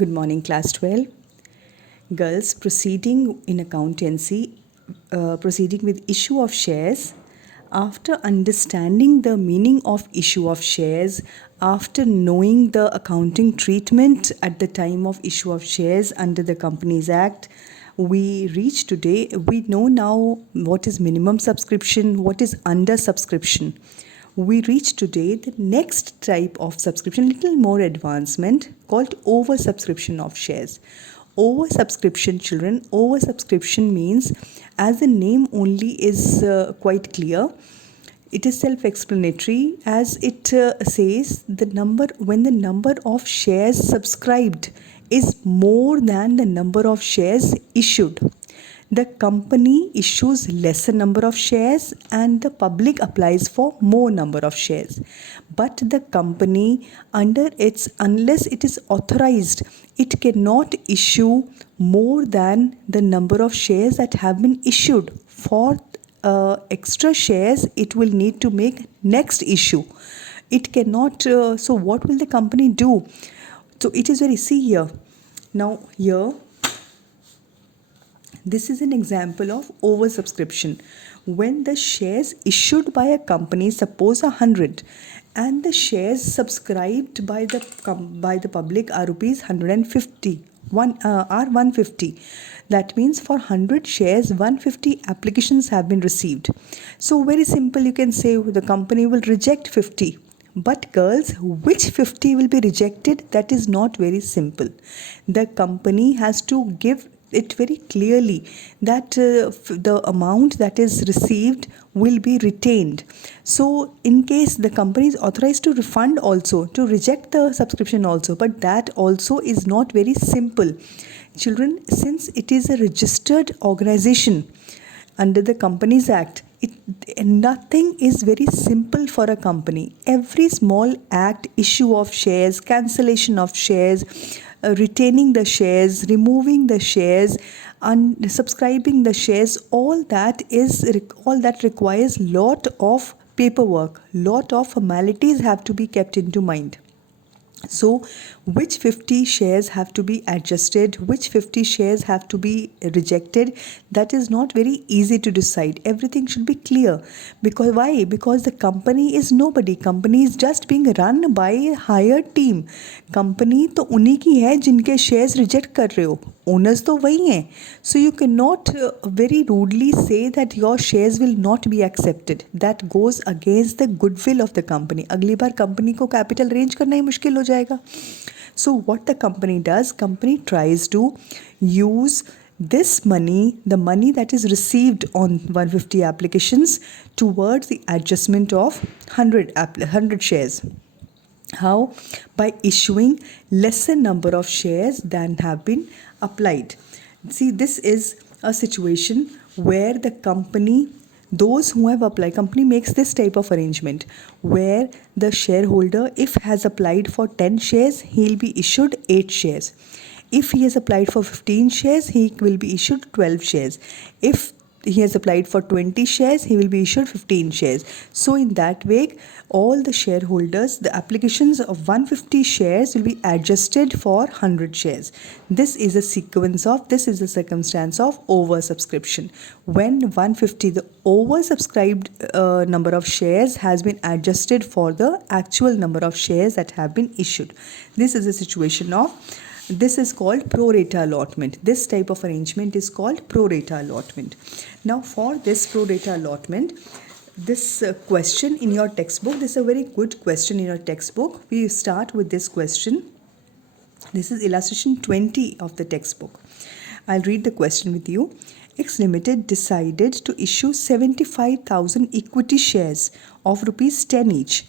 Good morning, class 12. Girls, proceeding in accountancy, proceeding with issue of shares. After understanding the meaning of issue of shares, after knowing the accounting treatment at the time of issue of shares under the Companies Act, we reach today, we know now what is minimum subscription, what is under subscription. We reach today the next type of subscription, little more advancement, called oversubscription of shares. Oversubscription, children, oversubscription means, as the name only is quite clear, it is self-explanatory, as it says when the number of shares subscribed is more than the number of shares issued. The company issues lesser number of shares and the public applies for more number of shares. But the company, unless it is authorized, it cannot issue more than the number of shares that have been issued. For extra shares, it will need to make next issue. It cannot, so what will the company do? So it is very, see here. Now here, this is an example of oversubscription. When the shares issued by a company, suppose 100, and the shares subscribed by the public are rupees 150, are 150. That means for 100 shares, 150 applications have been received. So very simple, you can say the company will reject 50. But girls, which 50 will be rejected? That is not very simple. The company has to give it very clearly that the amount that is received will be retained. So in case the company is authorized to refund also, to reject the subscription also, but that also is not very simple. Children, since it is a registered organization under the Companies Act, nothing is very simple for a company. Every small act, issue of shares, cancellation of shares, retaining the shares, removing the shares, unsubscribing the shares, all that requires lot of paperwork, lot of formalities have to be kept into mind. So which 50 shares have to be adjusted, which 50 shares have to be rejected, that is not very easy to decide. Everything should be clear. Because why? Because the company is nobody. Company is just being run by a hired team. Company तो उन्हीं की है जिनके shares reject कर रहे हो. Owners तो वही हैं. So you cannot very rudely say that your shares will not be accepted. That goes against the goodwill of the company. अगली बार company को capital raise करना ही मुश्किल हो जाएगा. So what the company does, company tries to use this money, the money that is received on 150 applications, towards the adjustment of 100 shares. How? By issuing lesser number of shares than have been applied. See, this is a situation where the company, those who have applied, company makes this type of arrangement where the shareholder, if has applied for 10 shares, he'll be issued 8 shares. If he has applied for 15 shares, he will be issued 12 shares. If he has applied for 20 shares, he will be issued 15 shares. So in that way, all the shareholders, the applications of 150 shares will be adjusted for 100 shares. This is a circumstance of oversubscription. When 150, the oversubscribed number of shares has been adjusted for the actual number of shares that have been issued. This is a situation of, this is called pro rata allotment. This type of arrangement is called pro rata allotment. Now for this pro rata allotment, this question in your textbook, this is a very good question in your textbook. We start with this question. This is illustration 20 of the textbook. I'll read the question with you. X Limited decided to issue 75,000 equity shares of rupees 10 each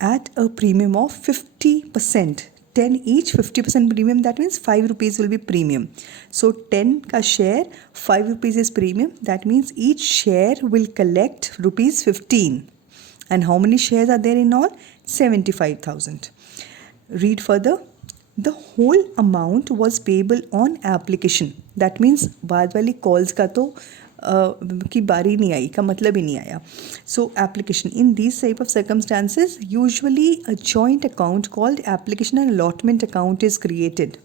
at a premium of 50%. 10 each, 50% premium, that means 5 rupees will be premium. So 10 ka share, 5 rupees is premium. That means each share will collect rupees 15. And how many shares are there in all? 75,000. Read further. The whole amount was payable on application. That means बाद वाली calls का तो की बारी नहीं आई, का मतलब ही नहीं आया. So application, in these type of circumstances, usually a joint account called application and allotment account is created.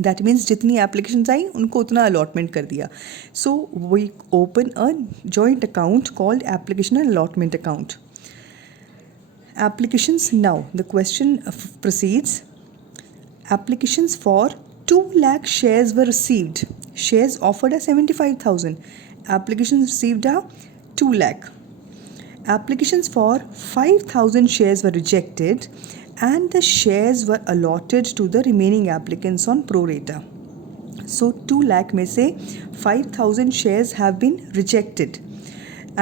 That means जितनी एप्लीकेशंस आई उनको उतना अलॉटमेंट कर दिया. So we open a joint account called application allotment account. Applications now. The question proceeds. Applications for 2 lakh shares were received. Shares offered are 75,000. Applications received are 2 lakh. Applications for 5,000 shares were rejected and the shares were allotted to the remaining applicants on pro rata. So 2 lakh में से 5,000 shares have been rejected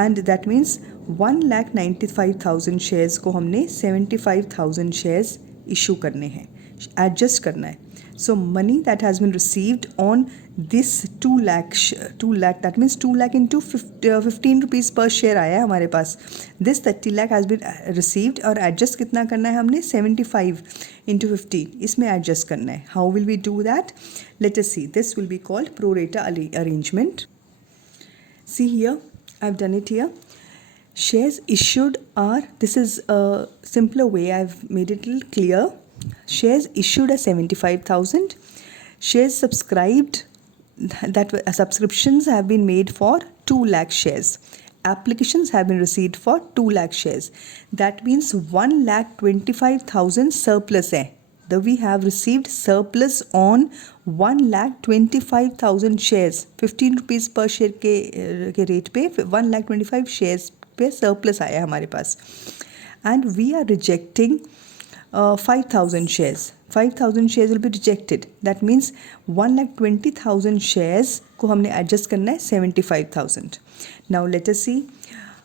and that means 1,95,000 shares को हमने 75,000 shares issue करने हैं, adjust करना है. So money that has been received on this 2 lakh that means 2 lakh into 15 rupees per share आया है हमारे पास. This 30 lakh has been received और adjust कितना करना है हमने 75 into 15 इसमें adjust करना है. How will we do that? Let us see. This will be called pro rata arrangement. See here, I've done it here. Shares issued are, this is a simpler way, I've made it a little clear. Shares issued are 75,000. Shares subscribed, that subscriptions have been made for 2 lakh shares. Applications have been received for 2 lakh shares. That means 1,25,000 surplus hai. Though we have received surplus on 1,25,000 shares. 15 rupees per share के rate पे 1,25,000 shares पे surplus आया हमारे पास. And we are rejecting 5,000 shares. 5,000 shares will be rejected. That means 1,20,000 shares को हमने adjust करना है 75,000. Now let us see.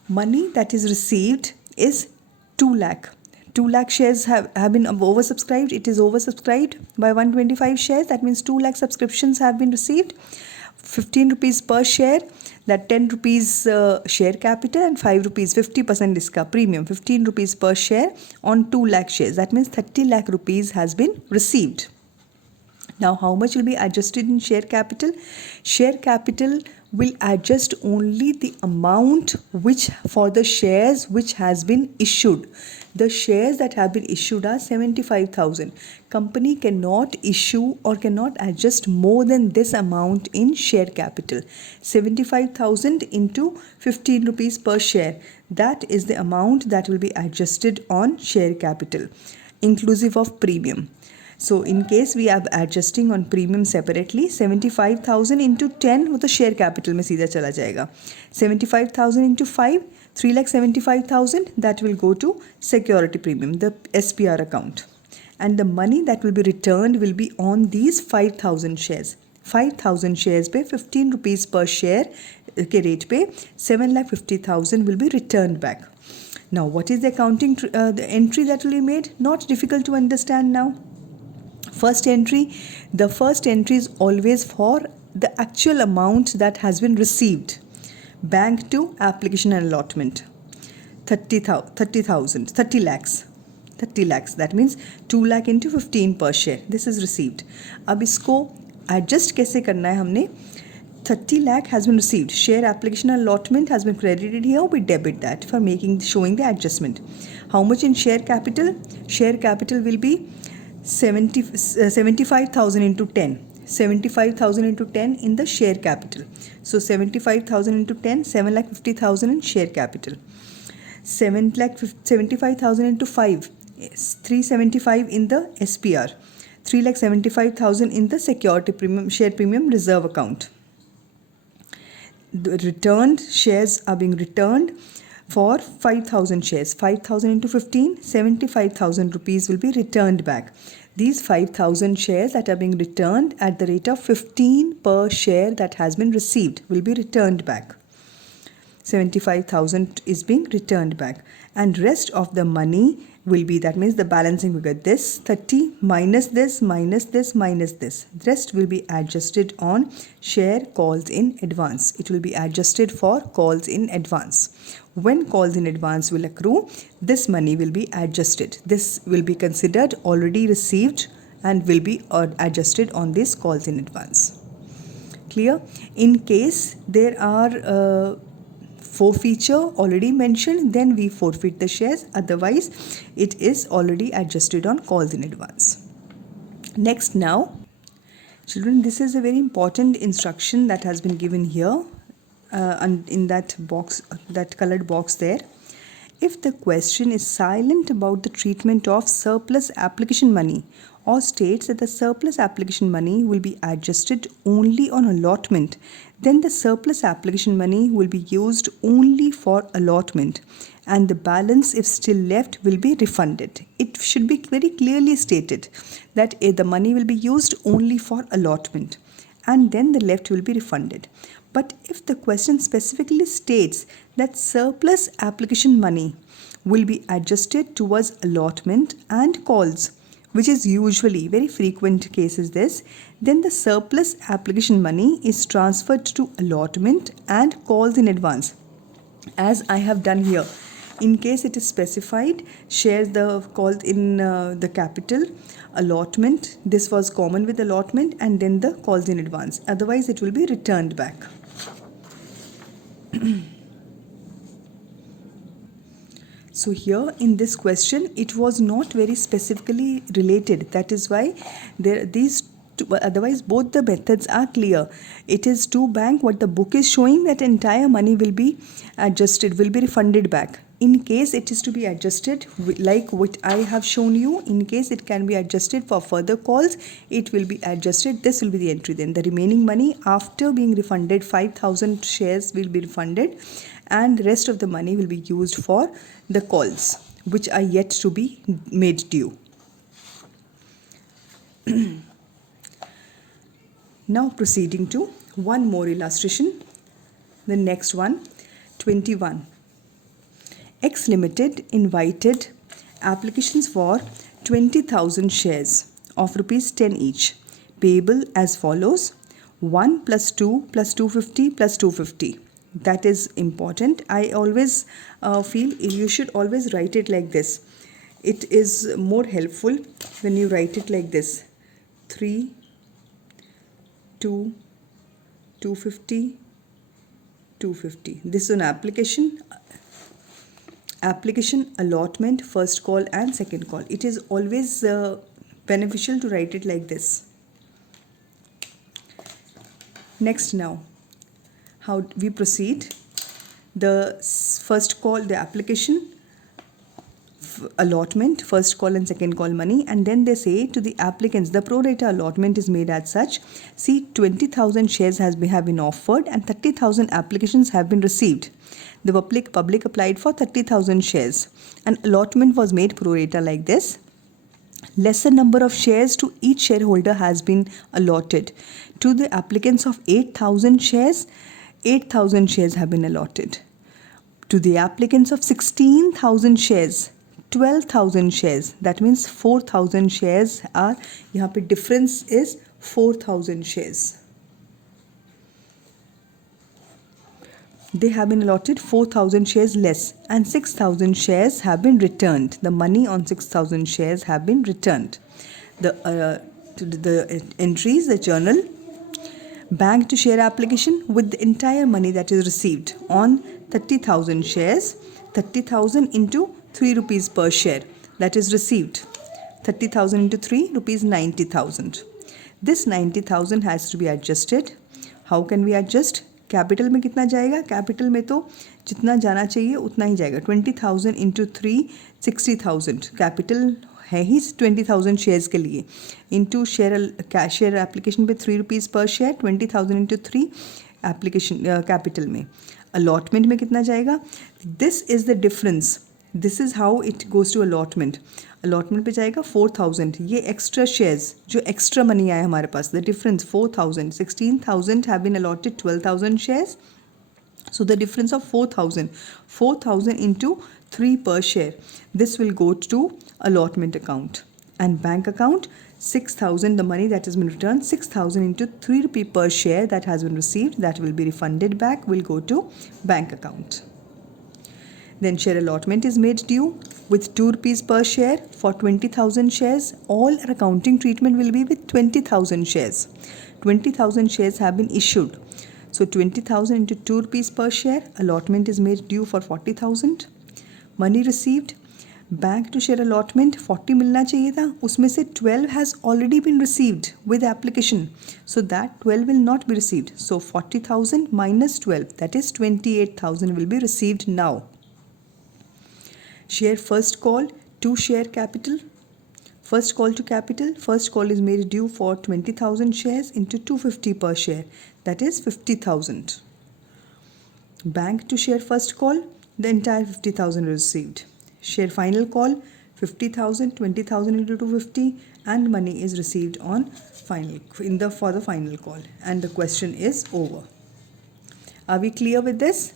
Money that is received is 2 lakh. 2 lakh shares have been oversubscribed. It is oversubscribed by 125 shares. That means 2 lakh subscriptions have been received. 15 rupees per share. That 10 rupees share capital and 5 rupees 50% इसका premium 15 rupees per share on 2 lakh shares. That means 30 lakh rupees has been received. Now how much will be adjusted in share capital? Share capital will adjust only the amount which for the shares which has been issued. The shares that have been issued are 75,000. Company cannot issue or cannot adjust more than this amount in share capital. 75,000 into 15 rupees per share. That is the amount that will be adjusted on share capital, inclusive of premium. So in case we are adjusting on premium separately, 75,000 into 10 वो तो share capital में सीधा चला जाएगा. 75,000 into 5, 3,75,000 that will go to security premium, the SPR account. And the money that will be returned will be on these 5,000 shares. 5,000 shares पे 15 rupees per share के rate पे 7,50,000 will be returned back. Now what is the accounting the entry that will be made? Not difficult to understand now. First entry, the first entry is always for the actual amount that has been received. Bank to application and allotment. 30 lakhs. 30 lakhs. That means 2 lakh into 15 per share. This is received. अब इसको adjust कैसे करना है हमने? 30 lakh has been received. Share application and allotment has been credited here. We debit that for showing the adjustment. How much in share capital? Share capital will be 75,000 into 10. 75,000 into 10 in the share capital. So 75,000 into 10, 7,50,000 in share capital. 75,000 into 5, 375 in the SPR. 3,75,000 in the security premium share premium reserve account. The returned shares are being returned for 5,000 shares. 5,000 into 15, 75,000 rupees will be returned back. These 5,000 shares that are being returned at the rate of 15 per share that has been received will be returned back. 75,000 is being returned back. And rest of the money will be, that means the balancing will get this 30 minus this minus this minus this. The rest will be adjusted on share calls in advance. It will be adjusted for calls in advance. When calls in advance will accrue, this money will be adjusted. This will be considered already received and will be adjusted on these calls in advance. Clear? In case there are forfeiture already mentioned, then we forfeit the shares. Otherwise, it is already adjusted on calls in advance. Next now, Children, this is a very important instruction that has been given here and in that box, that colored box there. If the question is silent about the treatment of surplus application money or states that the surplus application money will be adjusted only on allotment, then the surplus application money will be used only for allotment and the balance, if still left, will be refunded. It should be very clearly stated that the money will be used only for allotment and then the left will be refunded. But if the question specifically states that surplus application money will be adjusted towards allotment and calls, which is usually very frequent cases this, then the surplus application money is transferred to allotment and calls in advance, as I have done here. In case it is specified, share the calls in the capital, allotment, this was common with allotment, and then the calls in advance. Otherwise, it will be returned back. So here in this question, it was not very specifically related. That is why these two, otherwise both the methods are clear. It is to bank what the book is showing, that entire money will be adjusted, will be refunded back. In case it is to be adjusted, like what I have shown you, in case it can be adjusted for further calls, it will be adjusted. This will be the entry then. The remaining money after being refunded, 5,000 shares will be refunded and rest of the money will be used for the calls which are yet to be made due. Now proceeding to one more illustration. The next one, 21. X Limited invited applications for 20,000 shares of rupees 10 each, payable as follows: 1 plus 2 plus 250 plus 250. That is important. I always feel you should always write it like this. It is more helpful when you write it like this: 3, 2, 250, 250. This is an application, allotment, first call and second call. It is always beneficial to write it like this. Next, now how we proceed. The first call, the application, allotment, first call and second call money, and then they say to the applicants, the pro rata allotment is made as such. See, 20,000 shares have been offered and 30,000 applications have been received. The public applied for 30,000 shares. An allotment was made pro rata like this. Lesser number of shares to each shareholder has been allotted. To the applicants of 8,000 shares, 8,000 shares have been allotted. To the applicants of 16,000 shares, 12,000 shares. That means 4,000 shares are, यहाँ पे difference is 4,000 shares. They have been allotted 4,000 shares less and 6,000 shares have been returned. The money on 6,000 shares have been returned. The entries, the journal, bank to share application with the entire money that is received on 30,000 shares, 30,000 into 3 rupees per share that is received. 30,000 into 3 rupees 90,000. This 90,000 has to be adjusted. How can we adjust? Capital में कितना जाएगा? Capital में तो जितना जाना चाहिए उतना ही जाएगा. 20,000 इंटू 3 60,000. कैपिटल है ही 20,000 शेयर्स के लिए. इंटू शेयर एप्लीकेशन पे 3 rupees per share. 20,000 into 3 application capital में. अलॉटमेंट में कितना जाएगा? This is the difference. This is how it goes to allotment. Allotment पे जाएगा 4,000. ये एक्स्ट्रा शेयर्स जो एक्स्ट्रा मनी आया हमारे पास, the difference 4,000. 16,000 have been allotted 12,000 shares. So the difference of 4,000 into 3 per share. This will go to allotment account. And bank account, 6,000, the money that has been returned, 6,000 into 3 rupee per share that has been received, that will be refunded back, will go to bank account. Then share allotment is made due with 2 rupees per share for 20,000 shares. All accounting treatment will be with 20,000 shares. 20,000 shares have been issued. So 20,000 into 2 rupees per share, allotment is made due for 40,000. Money received, bank to share allotment 40 मिलना चाहिए था, उसमें से 12 has already been received with application, so that 12 will not be received. सो 40,000 minus 12, that is 28,000 will be received now. Share first call to share capital. First call to capital, first call is made due for 20,000 shares into 250 per share, that is 50,000. Bank to share first call, the entire 50,000 received. Share final call, 50,000, 20,000 into 250, and money is received on for the final call, and the question is over. Are we clear with this?